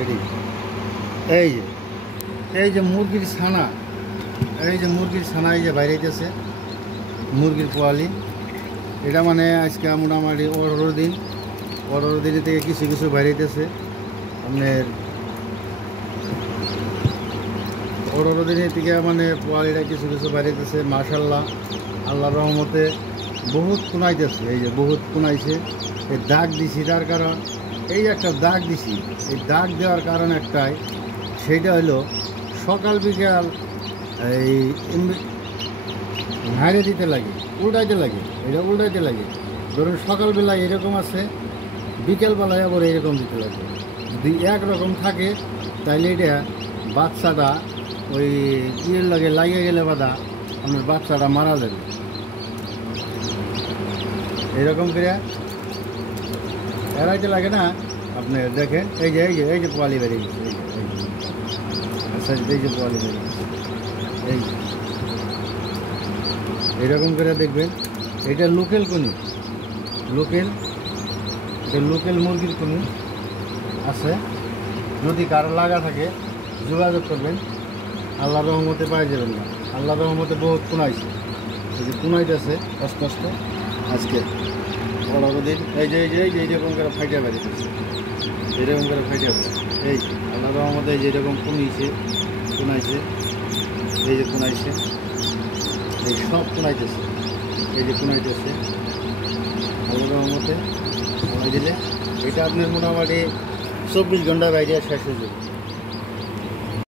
এটি এই যে এই যে মুরগির ছানা, এই যে মুরগির ছানা এই যে বাইরে যাচ্ছে মুরগির পোয়ালি। এটা মানে আজকে মোটামুটি 18 দিন, 18 দিনের থেকে কিছু কিছু বাইরেতেছে আপনার 18 দিনের থেকে মানে পোয়ালিটা কিছু কিছু বাইরেতেছে। মাশাআল্লাহ, আল্লাহর রহমতে বহুত কুনাইতেছে। এই যে বহুত কুনাইছে। এই দাগ দিছি তার কারণ এই একটা দাগ দিছি, এই দাগ দেওয়ার কারণ একটাই, সেইটা হলো সকাল বিকাল এই হাইরে দিতে লাগে, উল্টাইতে লাগে, এটা উল্টাইতে লাগে। ধরুন সকালবেলায় এরকম আছে, বিকেলবেলায় আবার এরকম দিতে লাগে। যদি একরকম থাকে তাইলে এটা বাচ্চাটা ওই ইয়ের লাগে লাগিয়ে গেলে বাদা আপনার বাচ্চাটা মারা যাবে। এরকম করে এড়াইতে লাগে না। আপনি দেখেন এই যে এই যে এই যে পোয়ালি বেরিয়ে গেছে, আচ্ছা এই যে পোয়ালি বেরিয়ে গেছে, এই এরকম করে দেখবেন। এটা লোকাল কুনি, লোকাল, এটা লোকাল মুরগির কুনি আছে। যদি কারো লাগা থাকে যোগাযোগ করবেন, আল্লাহর রহমতে পাই যাবেন না। আল্লাহর রহমতে বহুত কুনাইছে, এই যে কুনাইতেছে আস্তে আস্তে। আজকে 18 দিন এই যে এই যে এইরকম করে ফাইটা বেরিয়েছে, এরকম করে ফাইটা বেড়ে এই আল্লাহর রহমতে এই যে এরকম কুনাইছে, এই যে কুনাইছে, এই সব কুনাইতেছে, এই যে কুনাইতেছে আল্লাহর রহমতে কুনাই দিলে এটা আপনার মোটামুটি 24 ঘন্টার বাইরে শেষ হয়ে যাবে।